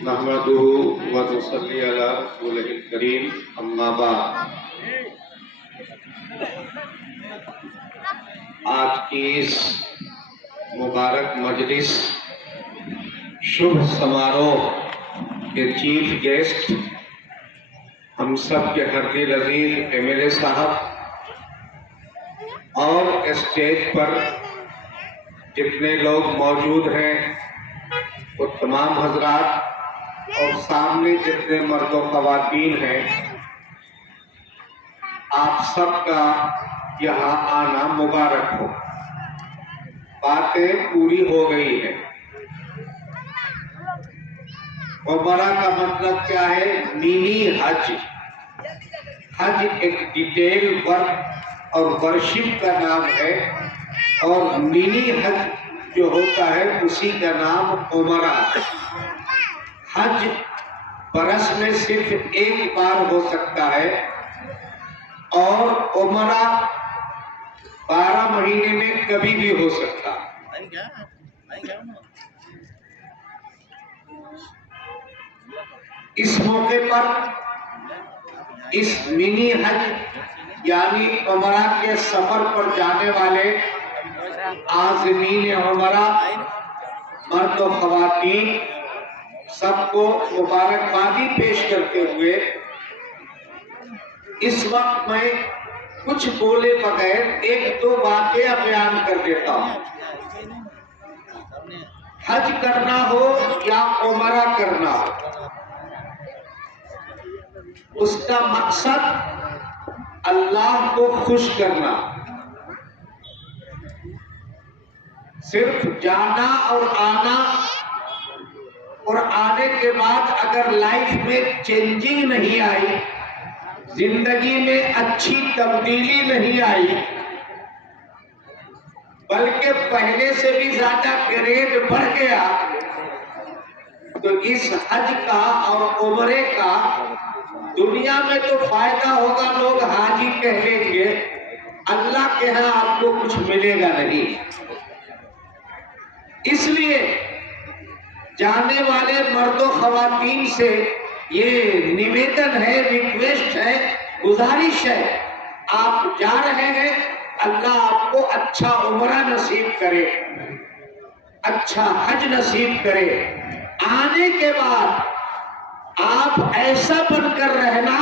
नहमदुहु व नुसल्ली अला रसूलिल करीम, अम्मा बाद। आज की इस मुबारक मजलिस, शुभ समारोह के चीफ गेस्ट हम सब के हरदिल अजीज एमएलए साहब और स्टेज पर जितने लोग मौजूद हैं वो तमाम हजरात और सामने जितने मर्द और ख़वातीन हैं, आप सबका यहाँ आना मुबारक हो। बातें पूरी हो गई हैं। उमरा का मतलब क्या है? मिनी हज। हज एक डिटेल वर्क और वर्शिप का नाम है, और मिनी हज जो होता है उसी का नाम उमरा है। हज बरस में सिर्फ एक बार हो सकता है, और उमरा 12 महीने में कभी भी हो सकता है। इस मौके पर इस मिनी हज यानी उमरा के सफर पर जाने वाले आज़मीन उमरा मर्द और ख़वातीन सबको मुबारकबादी पेश करते हुए इस वक्त मैं कुछ बोले बगैर एक दो बातें बयान कर देता हूँ। हज करना हो या उमरा करना हो, उसका मकसद अल्लाह को खुश करना। सिर्फ जाना और आना, और आने के बाद अगर लाइफ में चेंजिंग नहीं आई, जिंदगी में अच्छी तब्दीली नहीं आई, बल्कि पहले से भी ज्यादा ग्रेड बढ़ गया, तो इस हज का और उम्रे का दुनिया में तो फायदा होगा, लोग हाजी कह लेंगे, अल्लाह के यहाँ आपको कुछ मिलेगा नहीं। इसलिए जाने वाले मर्दों ख़वातीन से ये निवेदन है, रिक्वेस्ट है, गुजारिश है, आप जा रहे हैं, अल्लाह आपको अच्छा उम्रा नसीब करे, अच्छा हज नसीब करे। आने के बाद आप ऐसा बनकर रहना,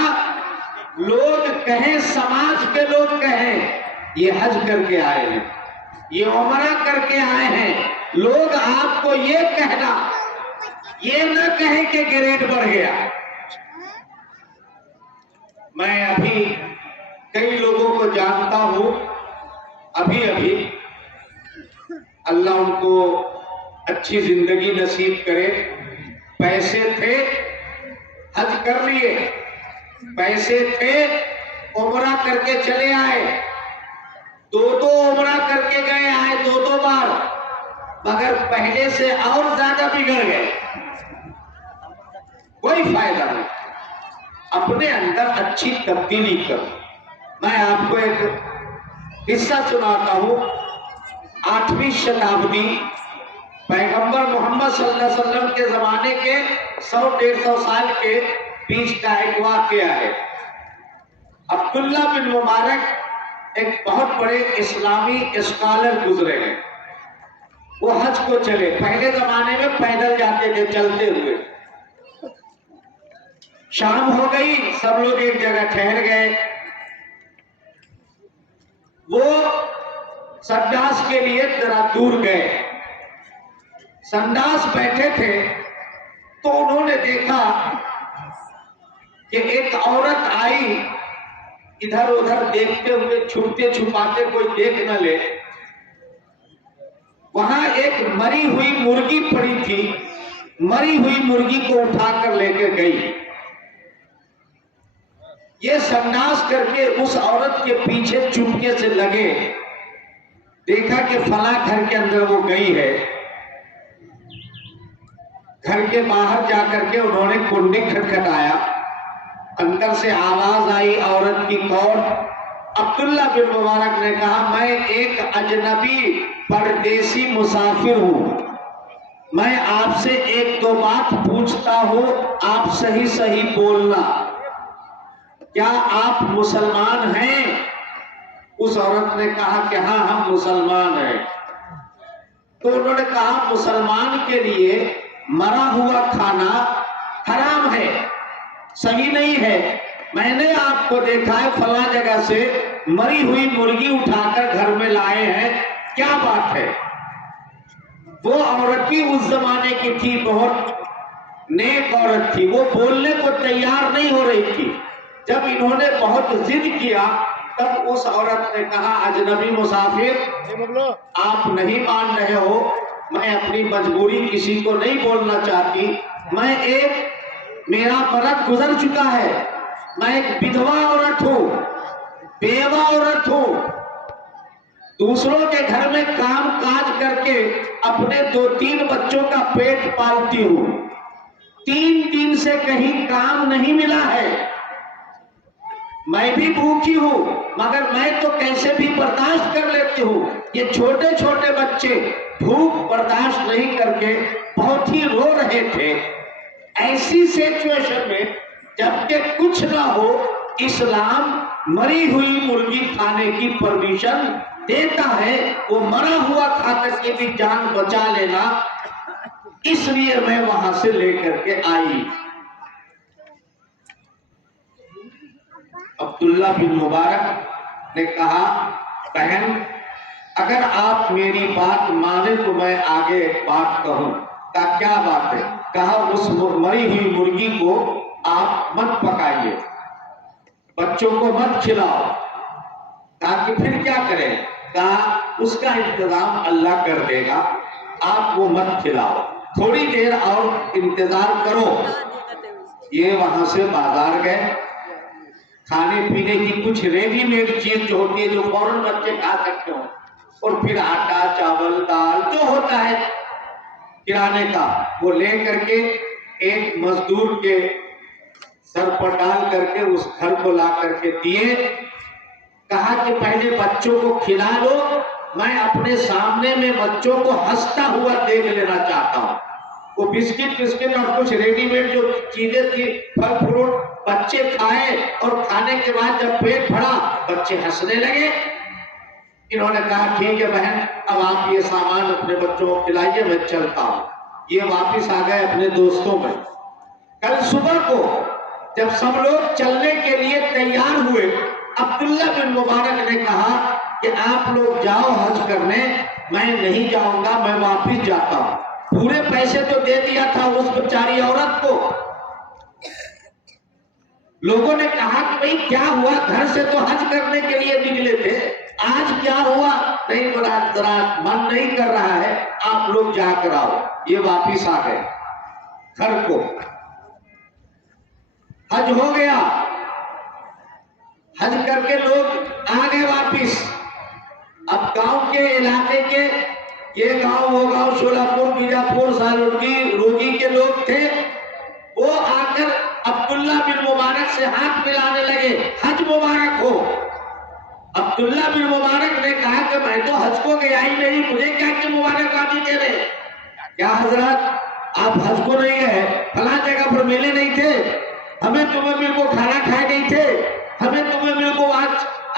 लोग कहें, समाज के लोग कहें ये हज करके आए हैं, ये उम्रा करके आए हैं, लोग आपको ये कहना, ये न कहें कि ग्रेड बढ़ गया। मैं अभी कई लोगों को जानता हूं, अभी अभी अल्लाह उनको अच्छी जिंदगी नसीब करे, पैसे थे हज कर लिए, पैसे थे उम्रा करके चले आए, दो उम्रा करके गए आए, दो बार, मगर पहले से और ज्यादा बिगड़ गए। कोई फायदा नहीं। अपने अंदर अच्छी तब्दीली करो। मैं आपको एक किस्सा सुनाता हूं। 8वीं शताब्दी पैगंबर मोहम्मद सल्लल्लाहु अलैहि वसल्लम के जमाने के 100-150 साल के बीच का एक वाकया है। अब्दुल्ला बिन मुबारक एक बहुत बड़े इस्लामी स्कॉलर गुजरे हैं। वो हज को चले, पहले जमाने में पैदल जाते थे, चलते हुए। शाम हो गई, सब लोग एक जगह ठहर गए। वो संडास के लिए जरा दूर गए, संडास बैठे थे तो उन्होंने देखा कि एक औरत आई, इधर उधर देखते हुए, छुपते छुपाते, कोई देख न ले। वहां एक मरी हुई मुर्गी पड़ी थी, मरी हुई मुर्गी को उठाकर लेकर गई। ये संडास करके उस औरत के पीछे चुपके से लगे, देखा कि फला घर के अंदर वो गई है। घर के बाहर जाकर के उन्होंने कुंडी खटखटाया, अंदर से आवाज आई औरत की, कौन? अब्दुल्ला बिन मुबारक ने कहा, मैं एक अजनबी परदेसी मुसाफिर हूं, मैं आपसे एक दो बात पूछता हूं, आप सही सही बोलना। क्या आप मुसलमान हैं? उस औरत ने कहा कि हाँ हम मुसलमान हैं। तो उन्होंने कहा मुसलमान के लिए मरा हुआ खाना हराम है, सही नहीं है। मैंने आपको देखा है फला जगह से मरी हुई मुर्गी उठाकर घर में लाए हैं, क्या बात है? वो औरत भी उस जमाने की थी, बहुत नेक औरत थी, वो बोलने को तैयार नहीं हो रही थी। जब इन्होंने बहुत जिद किया तब उस औरत ने कहा, अजनबी मुसाफिर आप नहीं मान रहे हो, मैं अपनी मजबूरी किसी को नहीं बोलना चाहती। मेरा मर्द गुजर चुका है, मैं एक विधवा औरत हूं, बेवा औरत हूं, दूसरों के घर में काम काज करके अपने 2-3 बच्चों का पेट पालती हूं। 3 दिन से कहीं काम नहीं मिला है, मैं भी भूखी हूं, मगर मैं तो कैसे भी बर्दाश्त कर लेती हूं। ये छोटे छोटे बच्चे भूख बर्दाश्त नहीं करके बहुत ही रो रहे थे। ऐसी सिचुएशन में जबकि कुछ ना हो, इस्लाम मरी हुई मुर्गी खाने की परमिशन देता है। वो मरा हुआ खाकर के भी जान बचा लेना, इसलिए मैं वहां से लेकर के आई। अब्दुल्ला बिन मुबारक ने कहा, बहन अगर आप मेरी बात माने तो मैं आगे एक बात कहूं। कहा क्या बात है? कहा उस मरी हुई मुर्गी को आप मत पकाइए, बच्चों को मत खिलाओ। कहा कि फिर क्या करें? कहा उसका इंतजाम अल्लाह कर देगा, आप वो मत खिलाओ, थोड़ी देर और इंतजार करो। ये वहां से बाजार गए, खाने पीने की कुछ रेडीमेड चीज जो होती है, जो फौरन बच्चे खा सकते हो, और फिर आटा चावल दाल जो होता है किराने का, वो ले करके एक मजदूर के सर पर डाल करके उस घर को ला करके दिए। कहा कि पहले बच्चों को खिला लो, मैं अपने सामने में बच्चों को हंसता हुआ देख लेना चाहता हूँ। वो बिस्किट और कुछ रेडीमेड जो चीजें थी, फल फ्रूट, बच्चे खाए और खाने के बाद जब पेट भरा बच्चे हंसने लगे। इन्होंने कहा ठीक है बहन, अब आप ये सामान अपने बच्चों को खिलाइए, मैं चलता हूँ। ये वापिस आ गए अपने दोस्तों में। कल सुबह को जब सब लोग चलने के लिए तैयार हुए, अब्दुल्ला बिन मुबारक ने कहा कि आप लोग जाओ हज करने, मैं नहीं जाऊंगा, मैं वापिस जाता हूं। पूरे पैसे तो दे दिया था उस बेचारी औरत को। लोगों ने कहा कि भाई क्या हुआ, घर से तो हज करने के लिए निकले थे, आज क्या हुआ? नहीं बोला, जरा मन नहीं कर रहा है, आप लोग जाकर आओ। ये वापिस आ गए घर को। हज हो गया, हज करके लोग आ गए वापिस। अब गांव के इलाके के, ये गांव वो गांव, शोलापुर बीजापुर सालुर्गी रोगी के लोग थे, वो आकर अब्दुल्ला बिन मुबारक से हाथ मिलाने लगे, हज मुबारक हो। अब्दुल्ला बिन मुबारक ने कहा कि मैं तो हज को गया ही नहीं, मुझे क्या कि मुबारकबादी दे रहे? क्या हजरत आप हज को नहीं गए? फला जगह पर मेले नहीं थे, हमें तुम्हें मिल को खाना खाए नहीं थे, हमें तुम्हें मिल को आज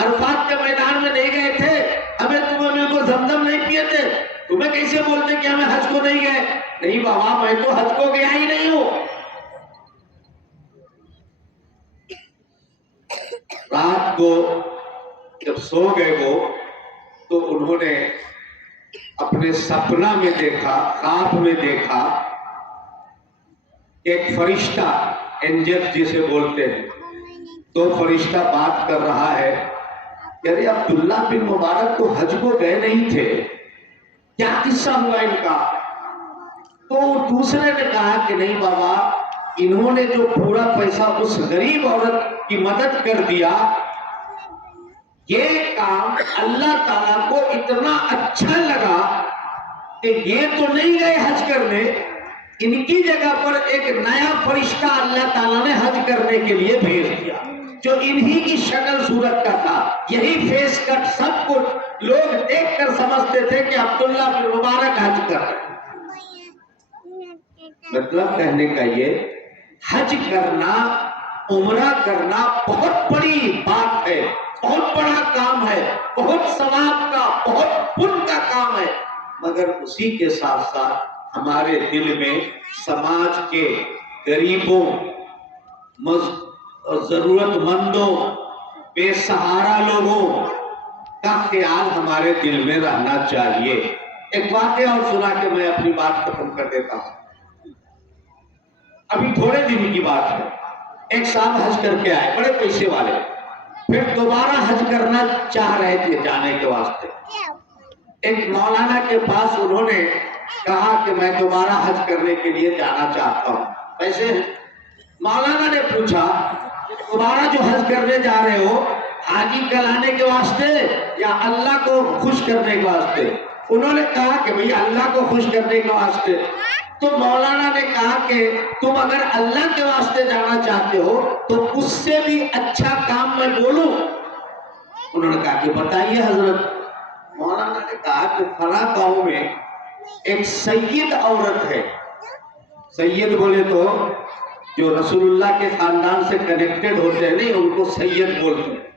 अरफात के मैदान में नहीं गए थे, हमें तुम्हें मिल को जमजम नहीं पिए थे, तुम्हें कैसे बोलते कि हमें हज को नहीं गए? नहीं बाबा, मैं तो हज को गया ही नहीं हूं। रात को जब सो गए वो, तो उन्होंने अपने सपना में देखा, ख्वाब में देखा, एक फरिश्ता, एंजल जिसे बोलते हैं, तो फरिश्ता बात कर रहा है, अरे अब्दुल्ला बिन मुबारक तो हज को गए नहीं थे, क्या किस्सा हुआ इनका? तो दूसरे ने कहा कि नहीं बाबा, इन्होंने जो पूरा पैसा उस गरीब औरत की मदद कर दिया, ये काम अल्लाह ताला को इतना अच्छा लगा कि ये तो नहीं गए हज करने, इनकी जगह पर एक नया फरिश्ता अल्लाह ताला ने हज करने के लिए भेज दिया, जो इन्हीं की शक्ल सूरत का था। यही फेस कट सब कुछ लोग देखकर समझते थे कि अब्दुल्ला बिन मुबारक हज कर रहे हैं। मतलब कहने का ये, हज करना, उम्रा करना बहुत बड़ी बात है, बहुत बड़ा काम है, बहुत सवाब का, बहुत पुण्य का काम है। मगर उसी के साथ साथ हमारे दिल में समाज के गरीबों, जरूरतमंदों, बेसहारा लोगों का ख्याल हमारे दिल में रहना चाहिए। एक वाकया और सुना के मैं अपनी बात खत्म कर देता हूं। अभी थोड़े दिन की बात है, एक साहब हज करके आए, बड़े पैसे वाले, फिर दोबारा हज करना चाह रहे थे जाने के वास्ते। एक मौलाना के पास उन्होंने कहा कि मैं दोबारा हज करने के लिए जाना चाहता हूं, पैसे हैं? मौलाना ने पूछा, दोबारा जो हज करने जा रहे हो, हाजी कहलाने के वास्ते या अल्लाह को खुश करने के वास्ते? उन्होंने कहा कि भैया अल्लाह को खुश करने के वास्ते। तो मौलाना ने कहा कि तुम अगर अल्लाह के वास्ते जाना चाहते हो तो उससे भी अच्छा काम मैं बोलूं? उन्होंने कहा कि बताइए हजरत। मौलाना ने कहा कि फला गांव में एक सैयद औरत है। सैयद बोले तो जो रसूलुल्लाह के खानदान से कनेक्टेड होते हैं, नहीं, उनको सैयद बोलते हैं।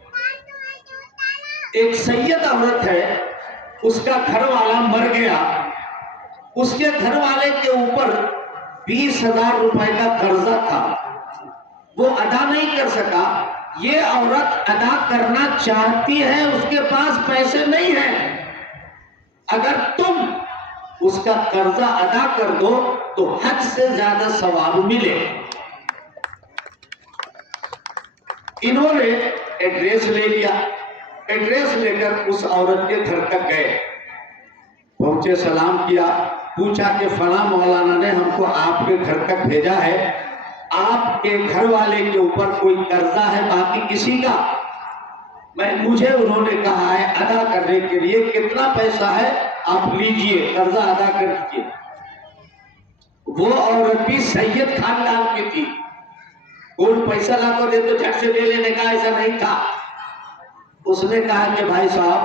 एक सैयद औरत है, उसका घर वाला मर गया, उसके घर वाले के ऊपर 20,000 रुपए का कर्जा था, वो अदा नहीं कर सका। ये औरत अदा करना चाहती है, उसके पास पैसे नहीं है। अगर तुम उसका कर्जा अदा कर दो तो हज से ज्यादा सवाब मिले। इन्होंने एड्रेस ले लिया, एड्रेस लेकर उस औरत के घर तक गए, पहुंचे, सलाम किया, पूछा कि फला मौलाना ने हमको आपके घर तक भेजा है, आपके घर वाले के ऊपर कोई कर्जा है बाकी किसी का? मुझे उन्होंने कहा है अदा करने के लिए, कितना पैसा है आप लीजिए, कर्जा अदा कर दीजिए। वो औरत भी सैयद खानदान की थी, कौन पैसा लाकर दे तो झट से ले लेने का ऐसा नहीं था। उसने कहा कि भाई साहब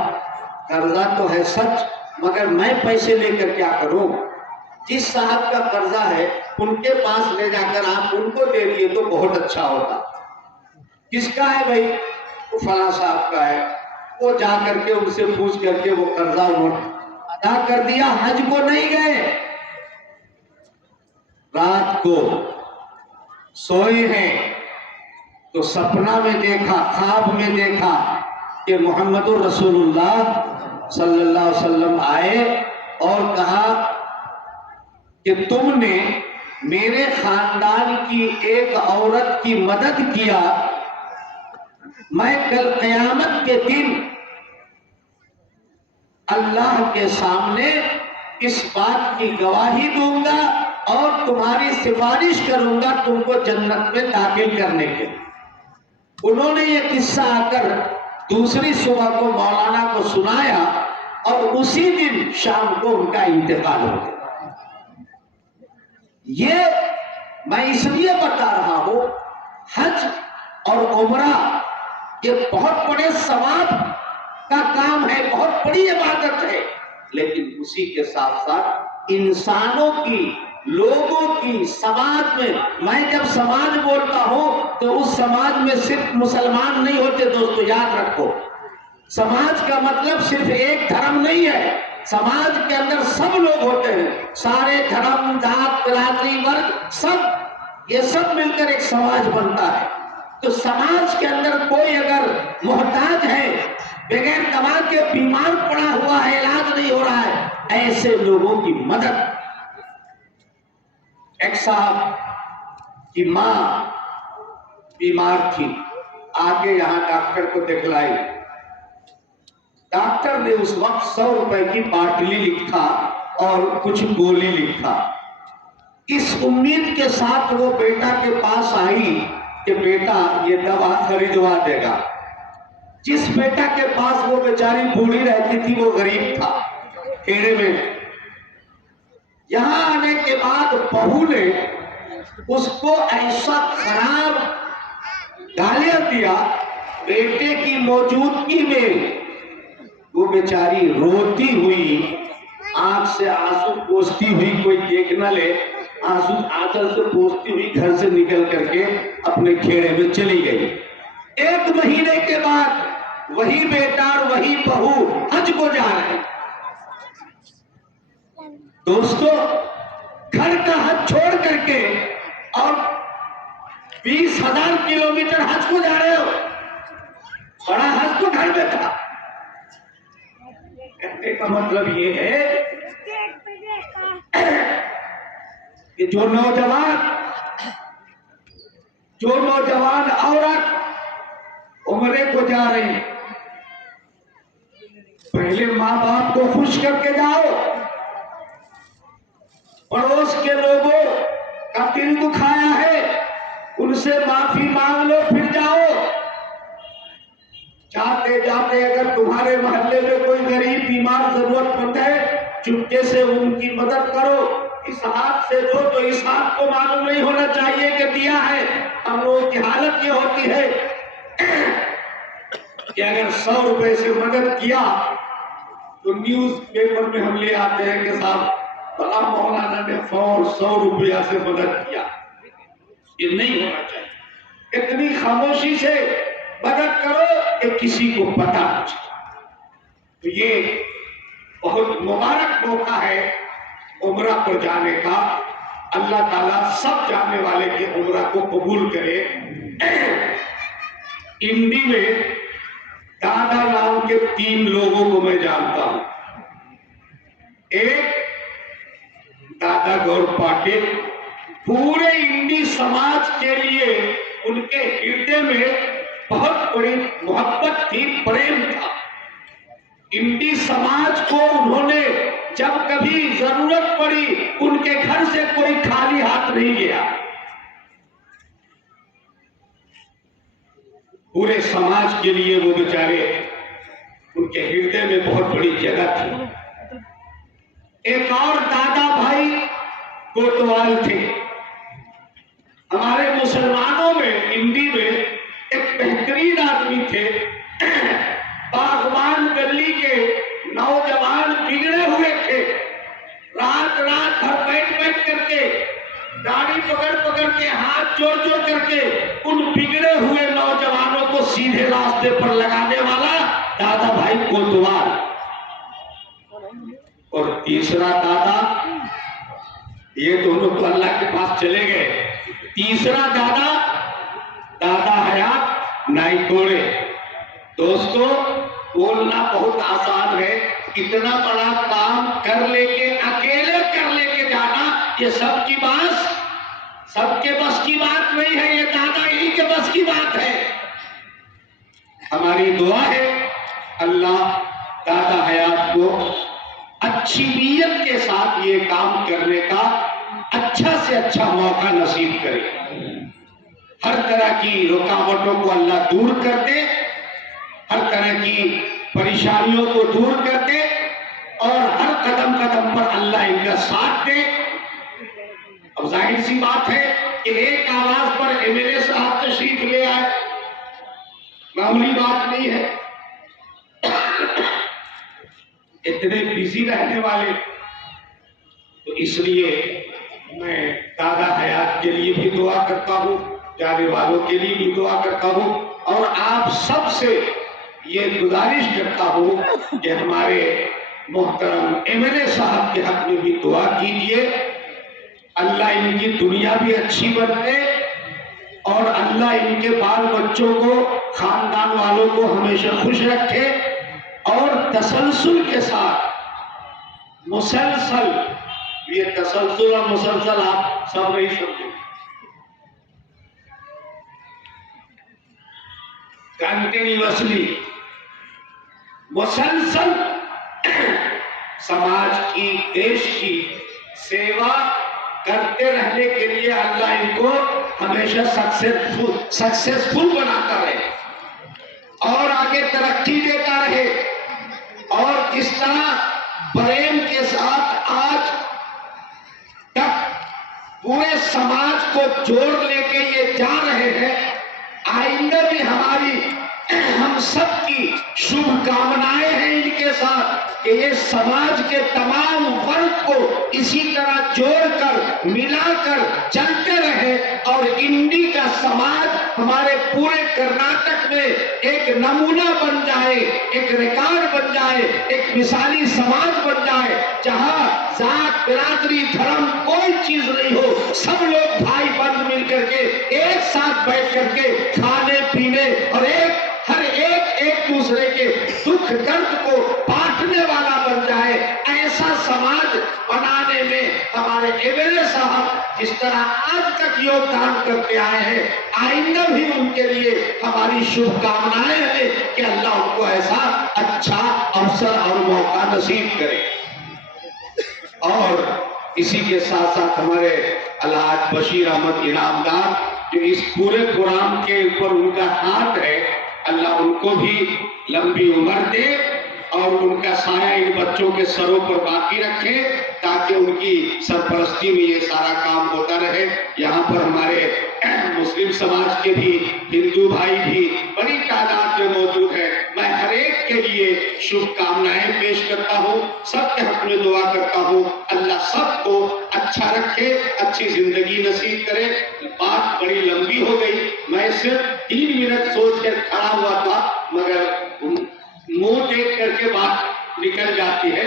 कर्जा तो है सच, मगर मैं पैसे लेकर क्या करूं? जिस साहब का कर्जा है उनके पास ले जाकर आप उनको दे दिए तो बहुत अच्छा होता। किसका है भाई? वो फला साहब का है। वो जा करके उनसे पूछ करके वो कर्जा उन्होंने अदा कर दिया। हज को नहीं गए, रात को सोए हैं तो सपना में देखा, ख्वाब में देखा कि मोहम्मदुर रसूलुल्लाह सल्लल्लाहु अलैहि वसल्लम आए और कहा कि तुमने मेरे खानदान की एक औरत की मदद किया, मैं कल क़यामत के दिन अल्लाह के सामने इस बात की गवाही दूंगा और तुम्हारी सिफारिश करूंगा तुमको जन्नत में दाखिल करने के। उन्होंने ये किस्सा आकर दूसरी सुबह को मौलाना को सुनाया और उसी दिन शाम को उनका इंतकाल हो गया। ये मैं इसलिए बता रहा हूं, हज और उम्रा ये बहुत बड़े सवाब का काम है, बहुत बड़ी इबादत है, लेकिन उसी के साथ साथ इंसानों की, लोगों की, समाज में, मैं जब समाज बोलता हूं तो उस समाज में सिर्फ मुसलमान नहीं होते दोस्तों, याद रखो। समाज का मतलब सिर्फ एक धर्म नहीं है, समाज के अंदर सब लोग होते हैं, सारे धर्म, जात, बिरादरी, वर्ग, सब, ये सब मिलकर एक समाज बनता है। तो समाज के अंदर कोई अगर मोहताज है, बगैर दवा के बीमार पड़ा हुआ है, इलाज नहीं हो रहा है, ऐसे लोगों की मदद। एक साहब की मां बीमार थी, आगे यहां डॉक्टर को दिखलाई। डॉक्टर ने उस वक्त 100 रुपए की बाटली लिखा और कुछ गोली लिखा। इस उम्मीद के साथ वो बेटा के पास आई कि बेटा ये दवा खरीदवा देगा। जिस बेटा के पास वो बेचारी बूढ़ी रहती थी वो गरीब था, खेड़े में। यहां आने के बाद बहू ने उसको ऐसा खराब गालियां दिया, बेटे की मौजूदगी में वो बेचारी रोती हुई, आंख से आंसू पोंछती हुई, कोई देख न ले, आंसू आंचल से पोंछती हुई घर से निकल करके अपने खेड़े में चली गई। 1 महीने के बाद वही बेटा और वही बहू हज को जा रहे। दोस्तों, घर का हज छोड़ करके और 20,000 किलोमीटर हज को जा रहे हो। बड़ा हज तो घर में था। कहने का मतलब ये है कि जो नौजवान औरत उम्रे को जा रही, पहले माँ बाप को खुश करके जाओ, पड़ोस के लोगों का दिल दुखाया है उनसे माफी मांग लो, फिर जाओ। जाते जाते अगर तुम्हारे मोहल्ले में कोई गरीब बीमार जरूरतमंद है, चुपके से उनकी मदद करो। इस हाथ से दो तो इस हाथ को मालूम नहीं होना चाहिए कि दिया है। हम लोगों की हालत ये होती है कि अगर 100 रुपए से मदद किया तो न्यूज पेपर में हम ले आते हैं कि साहब बड़ा मौलाना ने 100 रुपया से मदद किया। ये नहीं होना चाहिए। इतनी खामोशी से मदद करो कि किसी को पता न चले। तो ये बहुत मुबारक मौका है उम्रा पर जाने का। अल्लाह ताला सब जाने वाले की उम्रा को कबूल करे। इंडी में दादा नाम के 3 लोगों को मैं जानता हूं। एक दादा गौर पाटिल, पूरे इंडी समाज के लिए उनके हृदय में बहुत बड़ी मोहब्बत थी, प्रेम था। इंडी समाज को उन्होंने जब कभी जरूरत पड़ी उनके घर से कोई खाली हाथ नहीं गया। पूरे समाज के लिए वो बेचारे, उनके हृदय में बहुत बड़ी जगह थी। एक और दादा भाई कोतवाल थे। हमारे मुसलमानों में इंडी में एक बेहतरीन आदमी थे। बागवान गली के नौजवान बिगड़े हुए थे। रात रात भर बैठ करके, दाढ़ी पकड़ के, हाथ जोड़ करके उन बिगड़े हुए नौजवानों को सीधे रास्ते पर लगाने वाला दादा भाई कोतवाल। और तीसरा दादा, ये दोनों तो अल्लाह के पास चले गए। तीसरा दादा, दादा हयात नाइकोड़े। दोस्तों, बोलना बहुत आसान है, इतना बड़ा काम कर लेके, अकेले कर लेके जाना, ये सबके बस की बात नहीं है। ये दादा ही के बस की बात है। हमारी दुआ है अल्लाह दादा हयात को अच्छी नीयत के साथ ये काम करने का अच्छा से अच्छा मौका नसीब करे। हर तरह की रुकावटों को अल्लाह दूर कर दे, हर तरह की परेशानियों को दूर कर दे और हर कदम कदम पर अल्लाह इनका साथ दे। अब जाहिर सी बात है कि एक आवाज पर एमएलए साहब तशरीफ ले आए, मामूली बात नहीं है। इतने बिजी रहने वाले, तो इसलिए मैं दादा हयात के लिए भी दुआ करता हूँ, जाने वालों के लिए भी दुआ करता हूँ और आप सब से ये गुजारिश करता हूँ कि हमारे मोहतरम एमएलए साहब के हक में भी दुआ कीजिए। अल्लाह इनकी दुनिया भी अच्छी बनाए और अल्लाह इनके बाल बच्चों को, खानदान वालों को हमेशा खुश रखे और तसलसल के साथ मुसलसल, ये तसलसल और मुसलसल आप सब नहीं समझे, कंटिन्यूअसली मुसलसल समाज की, देश की सेवा करते रहने के लिए अल्लाह इनको हमेशा सक्सेसफुल बनाता रहे और आगे तरक्की देता रहे। और किस तरह प्रेम के साथ आज तक पूरे समाज को जोड़ लेके ये जा रहे हैं, आइंदा भी हमारी हम सबकी शुभकामनाएं हैं इनके साथ कि ये समाज के तमाम वर्ग को इसी तरह जोड़कर मिलाकर चलते रहे और इंडी का समाज हमारे पूरे कर्नाटक में एक नमूना बन जाए, एक रिकॉर्ड बन जाए, एक मिसाली समाज बन जाए जहां जात बिरादरी धर्म कोई चीज नहीं हो, सब लोग भाई बंधु मिलकर के एक साथ बैठ करके खाने पीने और हर एक दूसरे के दुख दर्द को बांटने वाला बन जाए। ऐसा समाज बनाने में हमारे एमएलए साहब जिस तरह आज तक योगदान करते आए हैं, आइंदा भी उनके लिए हमारी शुभकामनाएं हैं कि अल्लाह उनको ऐसा अच्छा अवसर और मौका नसीब करे। और इसी के साथ साथ हमारे अलहाज बशीर अहमद इनामदार जो इस पूरे प्रोग्राम के ऊपर उनका हाथ है, अल्लाह उनको भी लंबी उम्र दे और उनका साया इन बच्चों के सरों पर बाकी रखे ताकि उनकी सरपरस्ती में ये सारा काम होता रहे। यहाँ पर हमारे मुस्लिम समाज के भी हिंदू भाई भी बड़ी तादाद में मौजूद है। मैं हर एक के लिए शुभकामनाएं पेश करता हूँ, सबके हक में दुआ करता हूँ, अल्लाह सबको अच्छा रखे, अच्छी जिंदगी नसीब करे। बात बड़ी लंबी हो गई, मैं सिर्फ 3 मिनट सोच कर खड़ा हुआ था मगर मुंह देख करके बात निकल जाती है।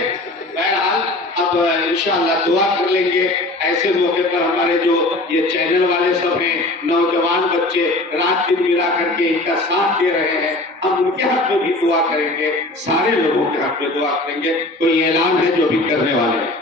बहरहाल अब इंशाअल्लाह दुआ कर लेंगे। ऐसे मौके पर हमारे जो ये चैनल वाले सब हैं, नौजवान बच्चे रात दिन मिला करके इनका साथ दे रहे हैं, हम उनके हक में भी दुआ करेंगे, सारे लोगों के हक में दुआ करेंगे। कोई ऐलान है जो भी करने वाले हैं?